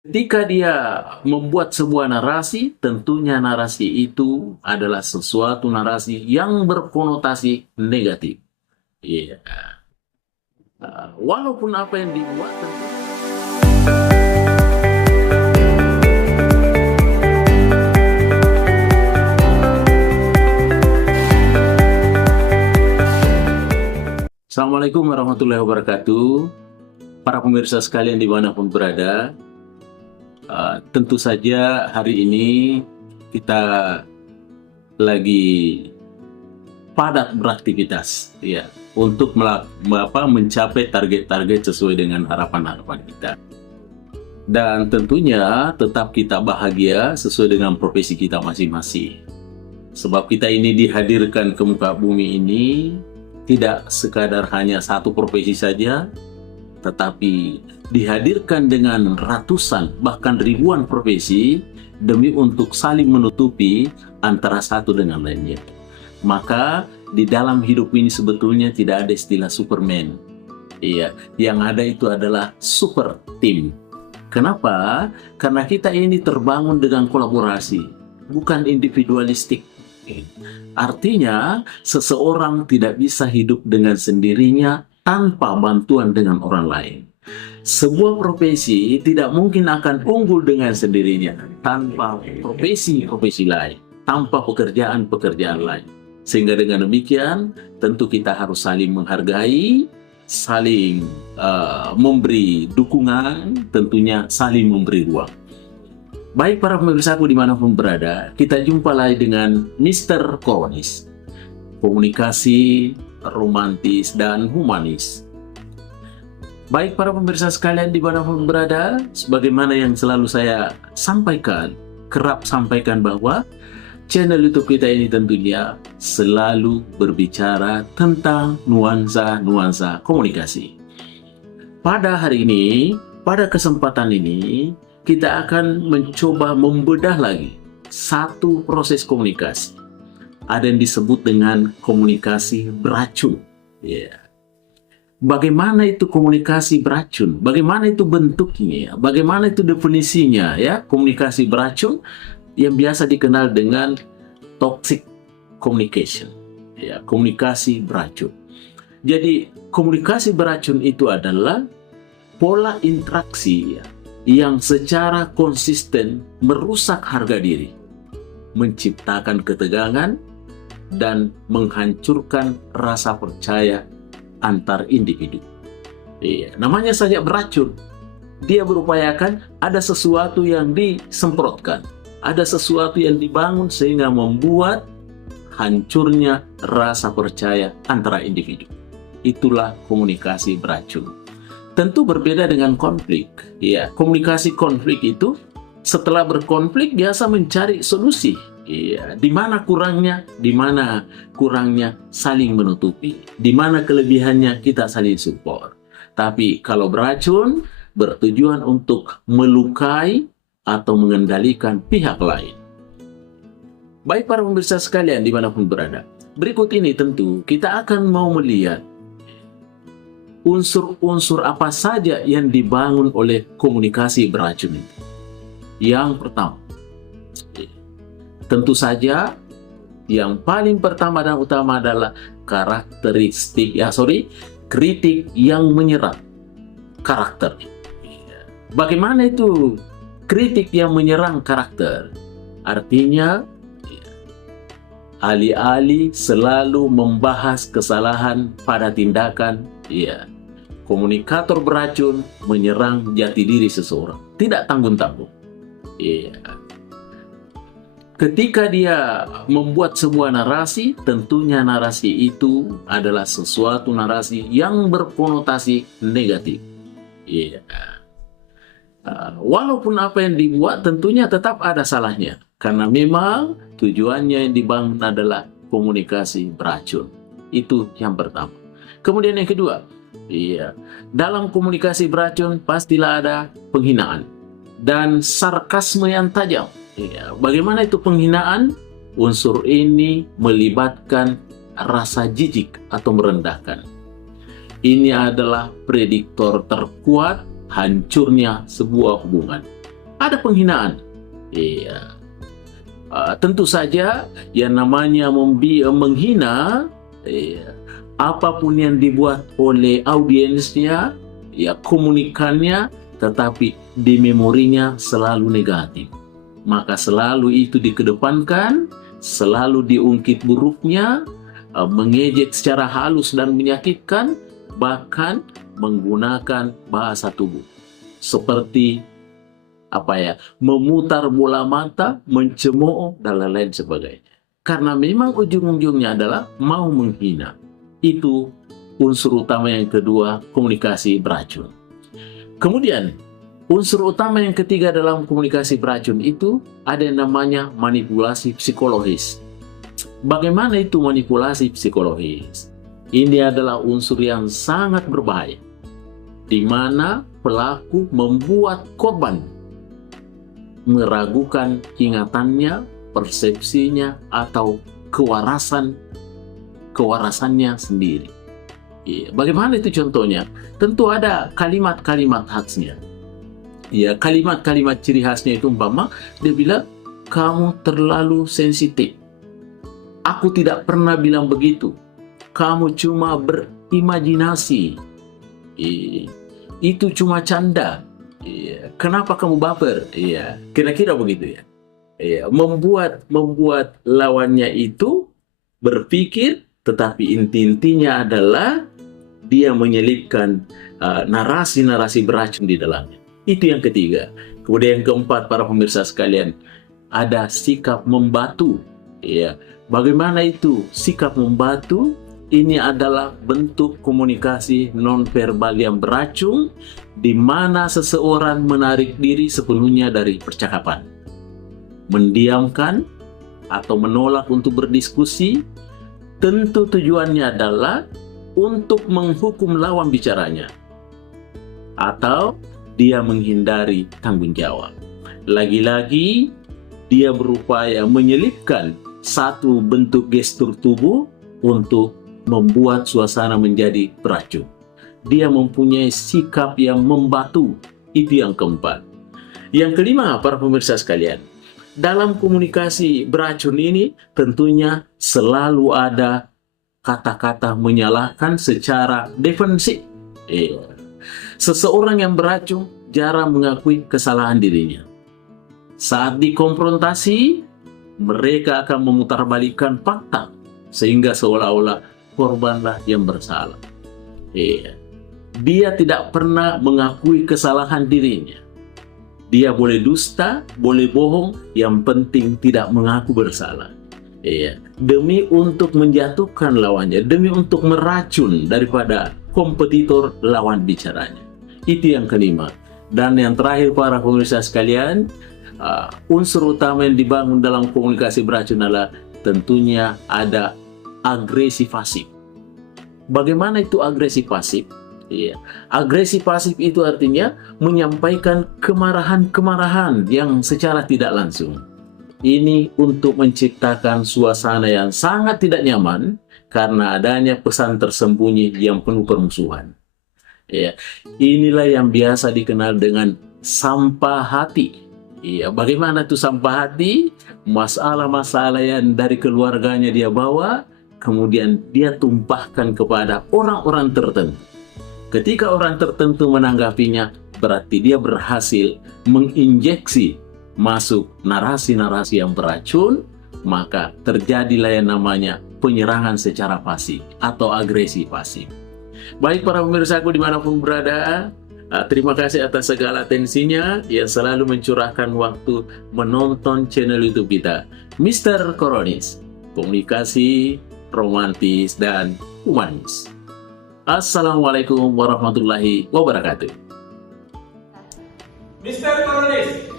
Ketika dia membuat sebuah narasi, tentunya narasi itu adalah sesuatu narasi yang berkonotasi negatif. Iya. Walaupun apa yang dibuat tentu. Assalamualaikum warahmatullahi wabarakatuh. Para pemirsa sekalian dimanapun berada, tentu saja hari ini kita lagi padat beraktivitas ya untuk mencapai target-target sesuai dengan harapan-harapan kita. Dan tentunya tetap kita bahagia sesuai dengan profesi kita masing-masing. Sebab kita ini dihadirkan ke muka bumi ini tidak sekadar hanya satu profesi saja, tetapi dihadirkan dengan ratusan bahkan ribuan profesi demi untuk saling menutupi antara satu dengan lainnya. Maka di dalam hidup ini sebetulnya tidak ada istilah Superman. Iya, yang ada itu adalah super team. Kenapa? Karena kita ini terbangun dengan kolaborasi, bukan individualistik. Artinya, seseorang tidak bisa hidup dengan sendirinya tanpa bantuan dengan orang lain. Sebuah profesi tidak mungkin akan unggul dengan sendirinya tanpa profesi-profesi lain, tanpa pekerjaan-pekerjaan lain. Sehingga dengan demikian, tentu kita harus saling menghargai, saling memberi dukungan, tentunya saling memberi ruang. Baik para pemirsaku dimanapun berada, kita jumpa lagi dengan Mr. Koronis. Komunikasi romantis dan humanis. Baik para pemirsa sekalian dimanapun berada, sebagaimana yang selalu saya sampaikan, kerap sampaikan bahwa channel YouTube kita ini tentunya selalu berbicara tentang nuansa-nuansa komunikasi. Pada hari ini, pada kesempatan ini, kita akan mencoba membedah lagi satu proses komunikasi. Ada yang disebut dengan komunikasi beracun. Yeah. Bagaimana itu komunikasi beracun? Bagaimana itu bentuknya? Bagaimana itu definisinya? Ya, komunikasi beracun yang biasa dikenal dengan toxic communication. Ya, komunikasi beracun. Jadi, komunikasi beracun itu adalah pola interaksi ya, yang secara konsisten merusak harga diri, menciptakan ketegangan, dan menghancurkan rasa percaya antar individu. Iya, namanya saja beracun. Dia berupayakan ada sesuatu yang disemprotkan, ada sesuatu yang dibangun sehingga membuat hancurnya rasa percaya antara individu. Itulah komunikasi beracun. Tentu berbeda dengan konflik. Ya, komunikasi konflik itu setelah berkonflik biasa mencari solusi. Ya, di mana kurangnya, saling menutupi, di mana kelebihannya kita saling support. Tapi kalau beracun bertujuan untuk melukai atau mengendalikan pihak lain. Baik para pemirsa sekalian dimanapun berada, berikut ini tentu kita akan mau melihat unsur-unsur apa saja yang dibangun oleh komunikasi beracun ini. Yang pertama, tentu saja yang paling pertama dan utama adalah kritik yang menyerang karakter. Bagaimana itu kritik yang menyerang karakter? Artinya, alih-alih selalu membahas kesalahan pada tindakan, ya, komunikator beracun menyerang jati diri seseorang, tidak tanggung-tanggung. Ya. Ketika dia membuat sebuah narasi, tentunya narasi itu adalah sesuatu narasi yang berkonotasi negatif. Ya. Walaupun apa yang dibuat tentunya tetap ada salahnya, karena memang tujuannya yang dibangun adalah komunikasi beracun. Itu yang pertama. Kemudian yang kedua, iya, dalam komunikasi beracun pastilah ada penghinaan dan sarkasme yang tajam. Iya, bagaimana itu penghinaan? Unsur ini melibatkan rasa jijik atau merendahkan. Ini adalah prediktor terkuat hancurnya sebuah hubungan. ada penghinaan. Iya. Tentu saja yang namanya menghina, apapun yang dibuat oleh audiensnya, ya komunikannya, tetapi di memorinya selalu negatif. Maka selalu itu dikedepankan, selalu diungkit buruknya, mengejek secara halus dan menyakitkan, bahkan menggunakan bahasa tubuh. Seperti memutar bola mata, mencemooh, dan lain-lain sebagainya. Karena memang ujung-ujungnya adalah mau menghina. Itu unsur utama yang kedua, komunikasi beracun. Kemudian, unsur utama yang ketiga dalam komunikasi beracun itu ada yang namanya manipulasi psikologis. Bagaimana itu manipulasi psikologis? Ini adalah unsur yang sangat berbahaya, di mana pelaku membuat korban meragukan ingatannya, persepsinya, atau kewarasannya sendiri. Bagaimana itu contohnya? Tentu ada kalimat-kalimat khasnya. Ya, kalimat-kalimat ciri khasnya itu umpama dia bilang, kamu terlalu sensitif. Aku tidak pernah bilang begitu. Kamu cuma berimajinasi. Itu cuma canda. Kenapa kamu baper? Kira-kira begitu ya. Membuat lawannya itu berpikir, tetapi intinya adalah dia menyelipkan narasi-narasi beracun di dalamnya. Itu yang ketiga. Kemudian yang keempat, para pemirsa sekalian, ada sikap membatu. Bagaimana itu sikap membatu? Ini adalah bentuk komunikasi nonverbal yang beracun, di mana seseorang menarik diri sepenuhnya dari percakapan, mendiamkan atau menolak untuk berdiskusi. Tentu tujuannya adalah untuk menghukum lawan bicaranya, atau dia menghindari tanggung jawab. Lagi-lagi, dia berupaya menyelipkan satu bentuk gestur tubuh untuk membuat suasana menjadi beracun. Dia mempunyai sikap yang membatu. Itu yang keempat. Yang kelima, para pemirsa sekalian, dalam komunikasi beracun ini tentunya selalu ada kata-kata menyalahkan secara defensif. Seseorang yang beracun jarang mengakui kesalahan dirinya. Saat dikonfrontasi, mereka akan memutarbalikkan fakta, sehingga seolah-olah korbanlah yang bersalah. Dia tidak pernah mengakui kesalahan dirinya. Dia boleh dusta, boleh bohong, yang penting tidak mengaku bersalah. Demi untuk menjatuhkan lawannya, demi untuk meracun daripada kompetitor lawan bicaranya. Itu yang kelima. Dan yang terakhir, para pemirsa sekalian, unsur utama yang dibangun dalam komunikasi beracun adalah tentunya ada agresi pasif. Bagaimana itu agresi pasif? Agresi pasif itu artinya menyampaikan kemarahan-kemarahan yang secara tidak langsung. Ini untuk menciptakan suasana yang sangat tidak nyaman karena adanya pesan tersembunyi yang penuh permusuhan. Inilah yang biasa dikenal dengan sampah hati. Bagaimana itu sampah hati? Masalah-masalah yang dari keluarganya dia bawa, kemudian dia tumpahkan kepada orang-orang tertentu. Ketika orang tertentu menanggapinya, berarti dia berhasil menginjeksi masuk narasi-narasi yang beracun, maka terjadilah yang namanya penyerangan secara pasif atau agresi pasif. Baik para pemirsaku dimanapun berada, terima kasih atas segala atensinya yang selalu mencurahkan waktu menonton channel YouTube kita, Mr. Koronis, komunikasi romantis dan humanis. Assalamualaikum warahmatullahi wabarakatuh. Mr. Koronis.